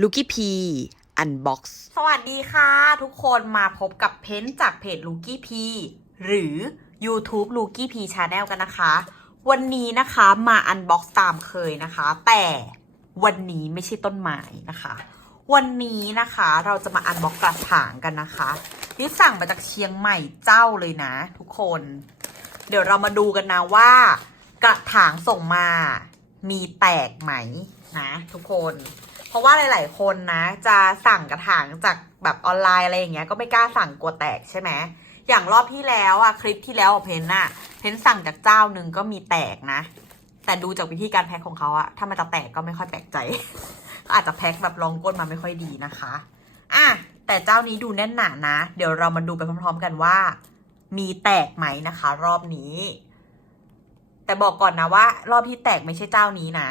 ลูกี้พีอันบ็อกซ์สวัสดีค่ะ ทุกคนมาพบกับเพ้นจากเพจ l u k i p หรือ YouTube l u k i p Channel กันนะคะ วันนี้นะคะมาอันบ็อกซ์ตามเคยนะคะ แต่วันนี้ไม่ใช่ต้นไม้นะคะ วันนี้นะคะเราจะมาอันบ็อกกระถางกันนะคะนี่สั่งมาจากเชียงใหม่เจ้าเลยนะ ทุกคน เดี๋ยวเรามาดูกันนะว่า กระถางส่งมามีแตกไหมนะ ทุกคน เพราะว่าหลาย ๆ คนนะจะสั่งกระถางจากแบบออนไลน์อะไรอย่างเงี้ยก็ไม่กล้าสั่งกลัวแตกใช่ไหมอย่างรอบที่แล้วอะคลิปที่แล้วของเพนอะเพนสั่งจากเจ้าหนึ่งก็มีแตกนะ แต่ดูจากวิธีการแพ็คของเขาอะถ้ามันจะแตกก็ไม่ค่อยแปลกใจ อาจจะแพ็คแบบรองก้นมาไม่ค่อยดีนะคะอะแต่เจ้านี้ดูแน่นหนานะ เดี๋ยวเรามาดูไปพร้อม ๆ กันว่า มีแตกไหมนะคะ รอบนี้ แต่บอกก่อนนะว่า รอบที่แตกไม่ใช่เจ้านี้นะ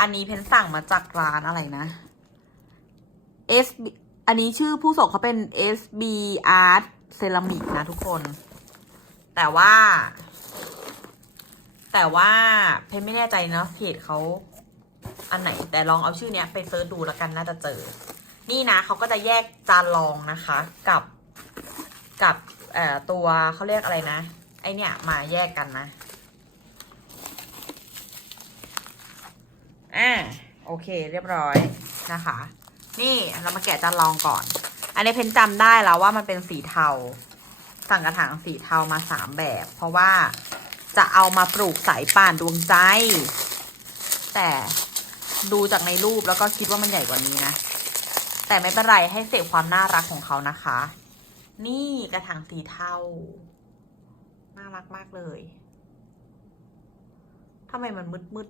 อันนี้เพนสั่งมาจากร้านอะไรนะ S อันนี้ชื่อผู้ส่งเขาเป็น SB Art Ceramic นะทุกคน แต่ว่า แต่ว่าเพนไม่แน่ใจเนาะเพจเขาอันไหน แต่ลองเอาชื่อเนี้ยไปเซิร์ชดูแล้วกันน่าจะเจอ นี่นะเขาก็จะแยกจานรองนะคะ กับกับเอ่อตัวเขาเรียกอะไรนะ ไอเนี่ยมาแยกกันนะ อ่าโอเค เรียบร้อยนะคะ นี่เรามาแกะจานรองก่อน อันนี้เพนจำได้แล้วว่ามันเป็นสีเทา สั่งกระถางสีเทามาสามแบบ เพราะว่าจะเอามาปลูกสายป่านดวงใจ แต่ดูจากในรูปแล้วก็คิดว่ามันใหญ่กว่านี้นะ แต่ไม่เป็นไรให้เสพความน่ารักของเขานะคะ นี่กระถางสีเทา น่ารักมากเลยทำไมมันมืดมืด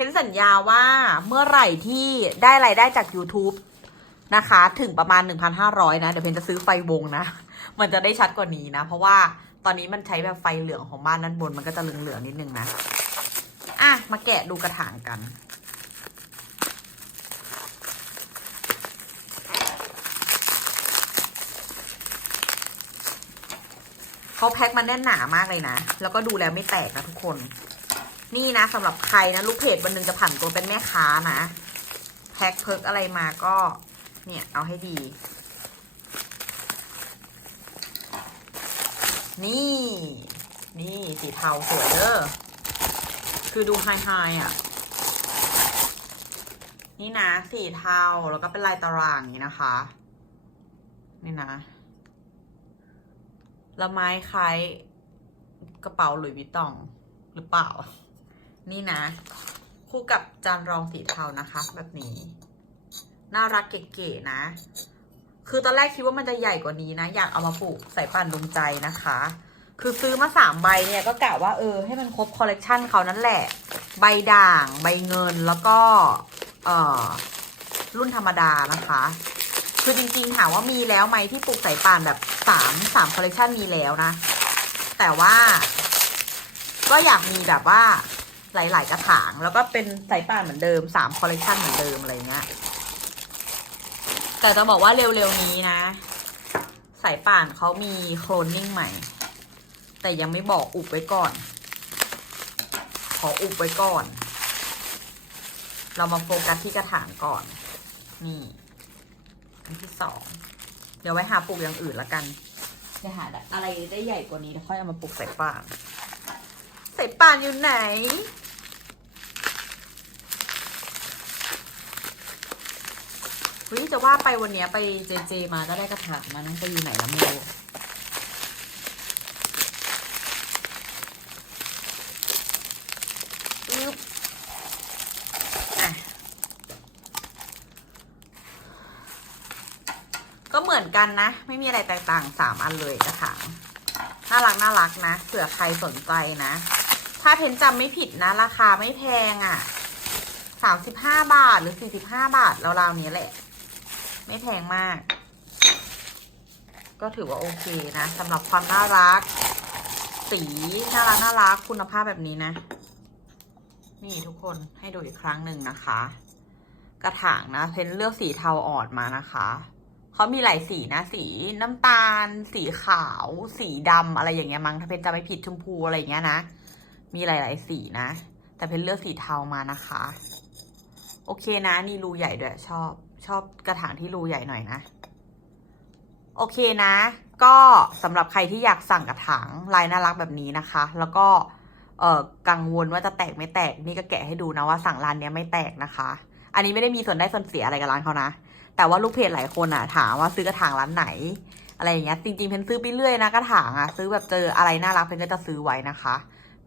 เห็นสัญญาว่าเมื่อไหร่ที่ได้รายได้จาก YouTube นะคะ ถึงประมาณ 1,500 นะ เดี๋ยวเพนจะซื้อไฟวงนะ มันจะได้ชัดกว่านี้นะ เพราะว่าตอนนี้มันใช้แบบไฟเหลืองของบ้านด้านบนมันก็จะเหลืองๆนิดนึงนะ อะ มาแกะดูกระถางกัน เขาแพ็คมันแน่นหนามากเลยนะ แล้วก็ดูแล้วไม่แตกนะทุกคน นี่นะสำหรับใครนะลูกเพจวันหนึ่งจะผันตัวเป็นแม่ค้านะแพ็คเพิกอะไรมาก็ เนี่ยเอาให้ดี นี่ นี่สีเทาสวยเด้อคือดูไฮไฮอะ นี่นะสีเทาแล้วก็เป็นลายตารางอย่างนี้นะคะ นี่นะละไม้คล้ายกระเป๋าหลุยส์วิตตองหรือเปล่า นี่นะ คู่กับจานรองสีเทานะคะ แบบนี้ น่ารักเก๋ๆนะ คือตอนแรกคิดว่ามันจะใหญ่กว่านี้นะ อยากเอามาปลูกใส่ป่านดวงใจนะคะ คือซื้อมาสามใบเนี่ยก็กะว่าเออให้มันครบคอลเลกชันเขานั่นแหละ ใบด่าง ใบเงินแล้วก็ เออรุ่นธรรมดานะคะ คือจริงๆถามว่ามีแล้วไหมที่ปลูกสายป่านแบบสามสามคอลเลกชันมีแล้วนะ แต่ว่า ก็อยากมีแบบว่า หลาย ๆ กระถาง แล้วก็เป็นสายป่านเหมือนเดิมสามคอลเลกชันเหมือนเดิมอะไรเงี้ยแต่จะบอกว่าเร็ว ๆ นี้นะ สายป่านเขามีโคลนนิ่งใหม่ แต่ยังไม่บอกอุบไว้ก่อน ขออุบไว้ก่อน เรามาโฟกัสที่กระถางก่อน นี่อันที่สองเดี๋ยวไว้หาปลูกอย่างอื่นละกันไปหาอะไรได้ใหญ่กว่านี้แล้วค่อยเอามาปลูกใส่ป่าน ใส่ป่านอยู่ไหน เฮ้ยจะว่าไปวันเนี้ยไปเจเจมาก็ได้กระถางมานั่งไปอยู่ไหนแล้วไม่รู้ก็เหมือนกันนะ ไม่มีอะไรแตกต่างสามอันเลยกระถางน่ารักน่ารักนะเผื่อใครสนใจนะ ถ้าเพนจำไม่ผิดนะ ราคาไม่แพงอะ่ะสามสิบห้าบาทหรือสี่สิบห้าบาทราวๆนี้แหละ ไม่แพงมาก ก็ถือว่าโอเคนะสำหรับความน่ารัก สีน่ารักน่ารักคุณภาพแบบนี้นะ นี่ทุกคนให้ดูอีกครั้งหนึ่งนะคะ กระถางนะ เพนเลือกสีเทาอ่อนมานะคะเขามีหลายสีนะ สีน้ำตาล สีขาว สีดำอะไรอย่างเงี้ยมั้งถ้าเพนจำไม่ผิดชมพูอะไรอย่างเงี้ยนะ มีหลาย ๆ สีนะ แต่เพนเลือกสีเทามานะคะ โอเคนะ นี่รูใหญ่ด้วยชอบ ชอบกระถางที่รูใหญ่หน่อยนะ โอเคนะ ก็สำหรับใครที่อยากสั่งกระถางลายน่ารักแบบนี้นะคะ แล้วก็เอ่อกังวลว่าจะแตกไม่แตก นี่ก็แกะให้ดูนะว่าสั่งร้านเนี้ยไม่แตกนะคะ อันนี้ไม่ได้มีส่วนได้ส่วนเสียอะไรกับร้านเขานะ แต่ว่าลูกเพจหลายคนอะถามว่าซื้อกระถางร้านไหน อะไรอย่างเงี้ย จริงๆเพนซื้อไปเรื่อยนะกระถางอะซื้อแบบเจออะไรน่ารักเพนก็จะซื้อไว้นะคะ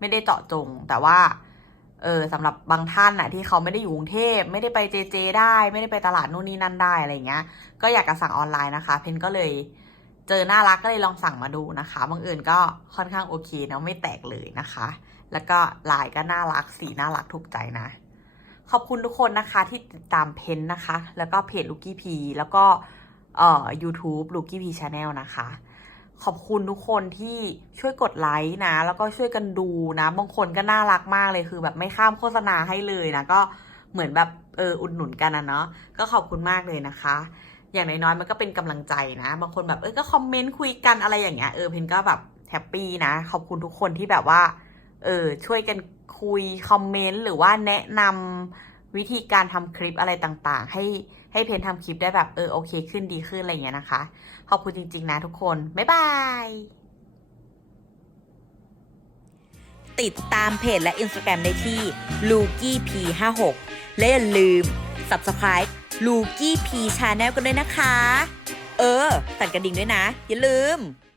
ไม่ได้เจาะจง แต่ว่า เออสำหรับบางท่านน่ะที่เขาไม่ได้อยู่กรุงเทพไม่ได้ไปเจเจ ได้ ไม่ได้ไปตลาดนู่นนี่นั่นได้อะไรเงี้ย ก็อยากจะสั่งออนไลน์นะคะ เพนก็เลยเจอน่ารักก็เลยลองสั่งมาดูนะคะบางอื่นก็ค่อนข้างโอเคเนาะไม่แตกเลยนะคะ แล้วก็ลายก็น่ารักสีน่ารักถูกใจนะ ขอบคุณทุกคนนะคะที่ติดตามเพนนะคะ แล้วก็เพจลูกี้พีแล้วก็เอ่อ YouTube ลูกี้พีชาแนลนะคะ ขอบคุณทุกคนที่ช่วยกดไลค์นะ แล้วก็ช่วยกันดูนะ บางคนก็น่ารักมากเลยคือ แบบไม่ข้ามโฆษณาให้เลยนะ ก็เหมือนแบบเอออุดหนุนกันนะเนาะก็ขอบคุณมากเลยนะคะ อย่างน้อยๆมันก็เป็นกำลังใจนะ บางคนแบบเออก็คอมเมนต์คุยกันอะไรอย่างเงี้ยเออเพนก็แบบแฮปปี้นะ ขอบคุณทุกคนที่แบบว่าเออช่วยกันคุยคอมเมนต์หรือว่าแนะนำ วิธีการทำคลิปอะไรต่างๆ ให้ให้เพนทำคลิปได้แบบเออโอเคขึ้นดีขึ้นอะไรอย่างเงี้ยนะคะ ขอบคุณจริง ๆ นะทุกคน บ๊ายบายติดตามเพจและ Instagram ได้ที่ l u k i p 5 6และอย่าลืม Subscribe l u k i p Channel กันด้วยนะคะ เออสั่นกระดิ่งด้วยนะ อย่าลืม